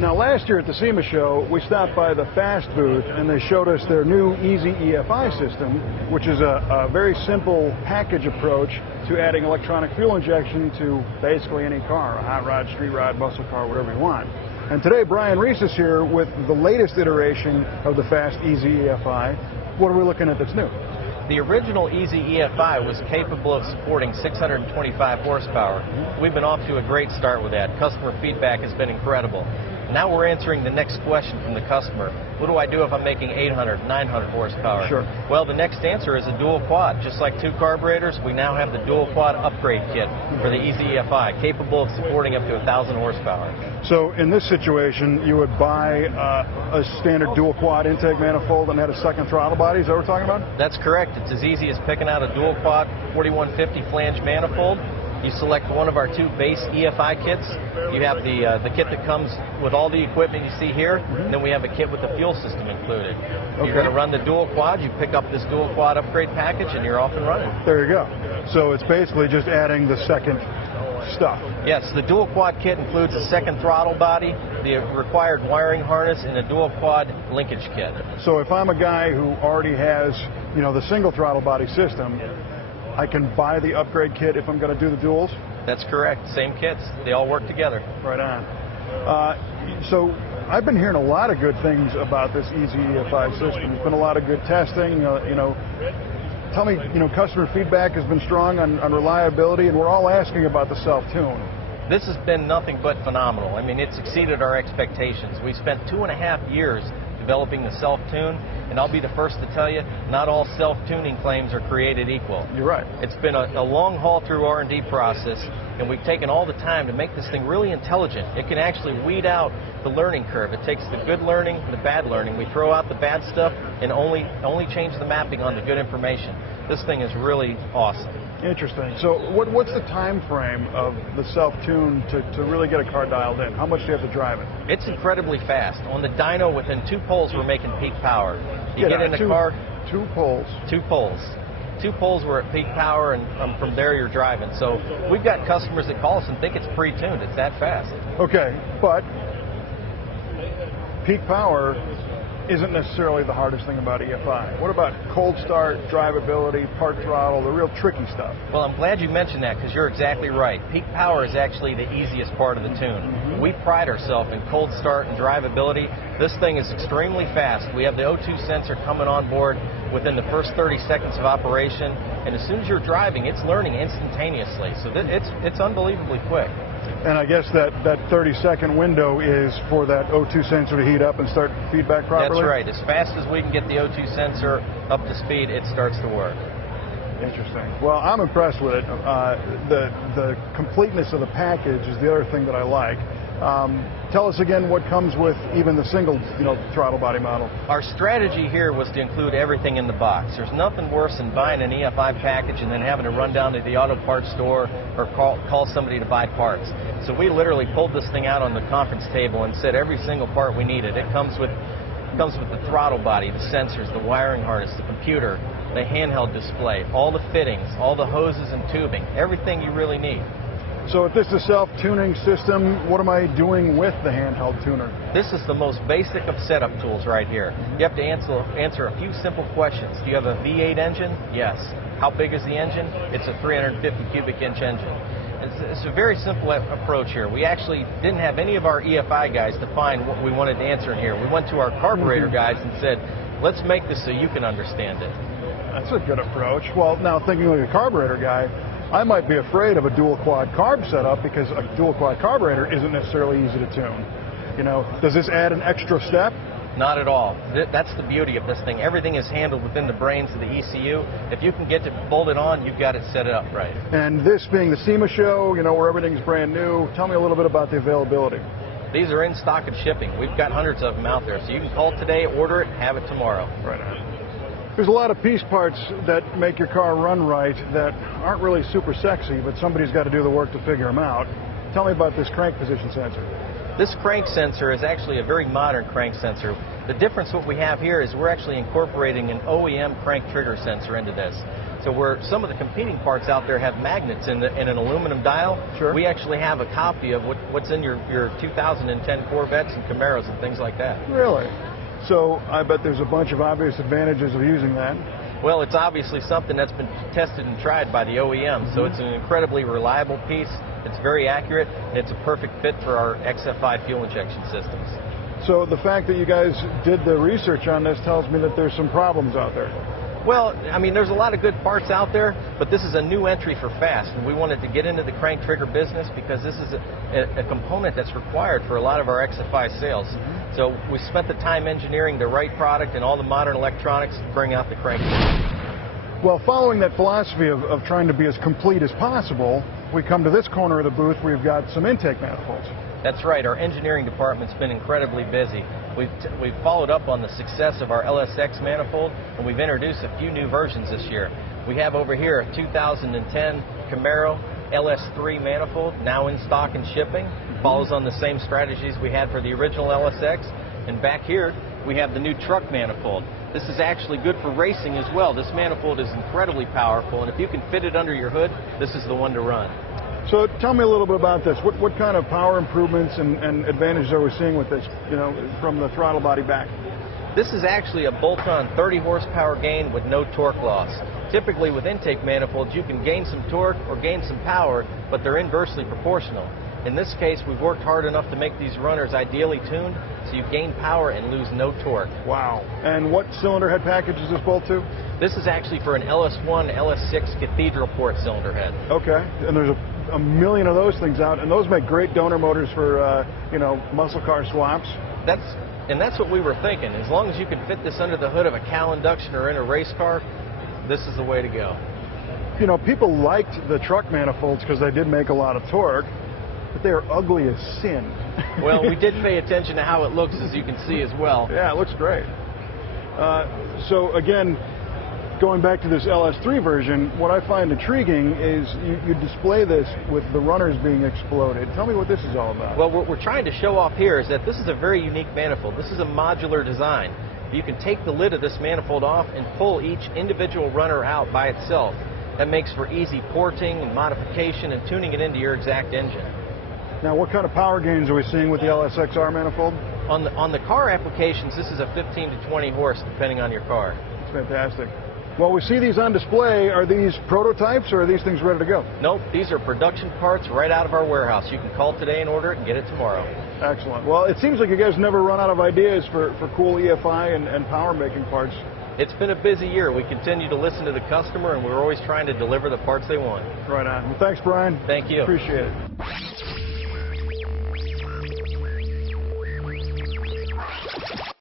Now, last year at the SEMA show, we stopped by the FAST booth, and they showed us their new Easy EFI system, which is a very simple package approach to adding electronic fuel injection to basically any car, a hot rod, street rod, muscle car, whatever you want. And today, Brian Reese is here with the latest iteration of the FAST Easy EFI. What are we looking at that's new? The original Easy EFI was capable of supporting 625 horsepower. We've been off to a great start with that. Customer feedback has been incredible. Now we're answering the next question from the customer. What do I do if I'm making 800, 900 horsepower? Sure. Well, the next answer is a dual quad. Just like two carburetors, we now have the dual quad upgrade kit for the Easy EFI, capable of supporting up to 1,000 horsepower. So in this situation, you would buy a standard dual quad intake manifold and add a second throttle body? Is that what we're talking about? That's correct. It's as easy as picking out a dual quad 4150 flange manifold. You select one of our two base EFI kits. You have the kit that comes with all the equipment you see here, and then we have a kit with the fuel system included. Okay. You're going to run the dual quad, you pick up this dual quad upgrade package, and you're off and running. There you go. So it's basically just adding the second stuff. Yes, the dual quad kit includes a second throttle body, the required wiring harness, and a dual quad linkage kit. So if I'm a guy who already has, the single throttle body system, I can buy the upgrade kit if I'm going to do the duals? That's correct. Same kits. They all work together. Right on. So I've been hearing a lot of good things about this Easy EFI system. There's been a lot of good testing. Tell me, customer feedback has been strong on reliability, and we're all asking about the self-tune. This has been nothing but phenomenal. I mean, it's exceeded our expectations. We spent 2.5 years developing the self-tune, and I'll be the first to tell you, not all self-tuning claims are created equal. You're right. It's been a long haul through R&D process, and we've taken all the time to make this thing really intelligent. It can actually weed out the learning curve. It takes the good learning and the bad learning. We throw out the bad stuff and only change the mapping on the good information. This thing is really awesome. Interesting. So what's the time frame of the self-tune to really get a car dialed in? How much do you have to drive it? It's incredibly fast. On the dyno, within 2 poles, we're making peak power. You get in the car. 2 poles? 2 poles. 2 poles, we're at peak power, and from there you're driving. So we've got customers that call us and think it's pre-tuned. It's that fast. Okay, but peak power isn't necessarily the hardest thing about EFI. What about cold start, drivability, part throttle, the real tricky stuff? Well, I'm glad you mentioned that, because you're exactly right. Peak power is actually the easiest part of the tune. Mm-hmm. We pride ourselves in cold start and drivability. This thing is extremely fast. We have the O2 sensor coming on board within the first 30 seconds of operation, and as soon as you're driving, it's learning instantaneously. So it's unbelievably quick. And I guess that 30-second window is for that O2 sensor to heat up and start feedback properly? That's right. As fast as we can get the O2 sensor up to speed, it starts to work. Interesting. Well, I'm impressed with it. The completeness of the package is the other thing that I like. Tell us again what comes with even the single, throttle body model. Our strategy here was to include everything in the box. There's nothing worse than buying an EFI package and then having to run down to the auto parts store or call somebody to buy parts. So we literally pulled this thing out on the conference table and said every single part we needed. It comes with the throttle body, the sensors, the wiring harness, the computer, the handheld display, all the fittings, all the hoses and tubing, everything you really need. So if this is a self-tuning system, what am I doing with the handheld tuner? This is the most basic of setup tools right here. You have to answer a few simple questions. Do you have a V8 engine? Yes. How big is the engine? It's a 350 cubic inch engine. It's a very simple approach here. We actually didn't have any of our EFI guys define what we wanted to answer in here. We went to our carburetor guys and said, let's make this so you can understand it. That's a good approach. Well, now thinking like a carburetor guy, I might be afraid of a dual quad carb setup because a dual quad carburetor isn't necessarily easy to tune. Does this add an extra step? Not at all. That's the beauty of this thing. Everything is handled within the brains of the ECU. If you can get it bolted on, you've got it set up right. And this being the SEMA show, where everything's brand new, tell me a little bit about the availability. These are in stock and shipping. We've got hundreds of them out there. So you can call today, order it, have it tomorrow. Right on. There's a lot of piece parts that make your car run right that aren't really super sexy, but somebody's got to do the work to figure them out. Tell me about this crank position sensor. This crank sensor is actually a very modern crank sensor. The difference what we have here is we're actually incorporating an OEM crank trigger sensor into this. So where some of the competing parts out there have magnets in an aluminum dial, sure, we actually have a copy of what's in your 2010 Corvettes and Camaros and things like that. Really? So I bet there's a bunch of obvious advantages of using that. Well, it's obviously something that's been tested and tried by the OEM, so it's an incredibly reliable piece, it's very accurate, and it's a perfect fit for our XFI fuel injection systems. So the fact that you guys did the research on this tells me that there's some problems out there. Well, I mean, there's a lot of good parts out there, but this is a new entry for Fast, and we wanted to get into the crank trigger business because this is a component that's required for a lot of our XFI sales. So we spent the time engineering the right product and all the modern electronics to bring out the crank trigger. Well, following that philosophy of trying to be as complete as possible, we come to this corner of the booth where we've got some intake manifolds. That's right. Our engineering department's been incredibly busy. We've followed up on the success of our LSX manifold, and we've introduced a few new versions this year. We have over here a 2010 Camaro LS3 manifold, now in stock and shipping. Follows on the same strategies we had for the original LSX. And back here, we have the new truck manifold. This is actually good for racing as well. This manifold is incredibly powerful, and if you can fit it under your hood, this is the one to run. So tell me a little bit about this. What kind of power improvements and advantages are we seeing with this, from the throttle body back? This is actually a bolt-on 30 horsepower gain with no torque loss. Typically with intake manifolds, you can gain some torque or gain some power, but they're inversely proportional. In this case, we've worked hard enough to make these runners ideally tuned, so you gain power and lose no torque. Wow. And what cylinder head package is this bolt to? This is actually for an LS1, LS6 cathedral port cylinder head. Okay. And there's a million of those things out, and those make great donor motors for, muscle car swaps. That's what we were thinking. As long as you can fit this under the hood of a Cal induction or in a race car, this is the way to go. People liked the truck manifolds because they did make a lot of torque, but they are ugly as sin. Well, we did pay attention to how it looks, as you can see as well. Yeah, it looks great. So again, going back to this LS3 version, what I find intriguing is you display this with the runners being exploded. Tell me what this is all about. Well, what we're trying to show off here is that this is a very unique manifold. This is a modular design. You can take the lid of this manifold off and pull each individual runner out by itself. That makes for easy porting and modification and tuning it into your exact engine. Now, what kind of power gains are we seeing with the LSXR manifold? On the car applications, this is a 15 to 20 horse, depending on your car. That's fantastic. Well, we see these on display. Are these prototypes, or are these things ready to go? Nope, these are production parts right out of our warehouse. You can call today and order it and get it tomorrow. Excellent. Well, it seems like you guys never run out of ideas for cool EFI and power-making parts. It's been a busy year. We continue to listen to the customer, and we're always trying to deliver the parts they want. Right on. Well, thanks, Brian. Thank you. Appreciate it.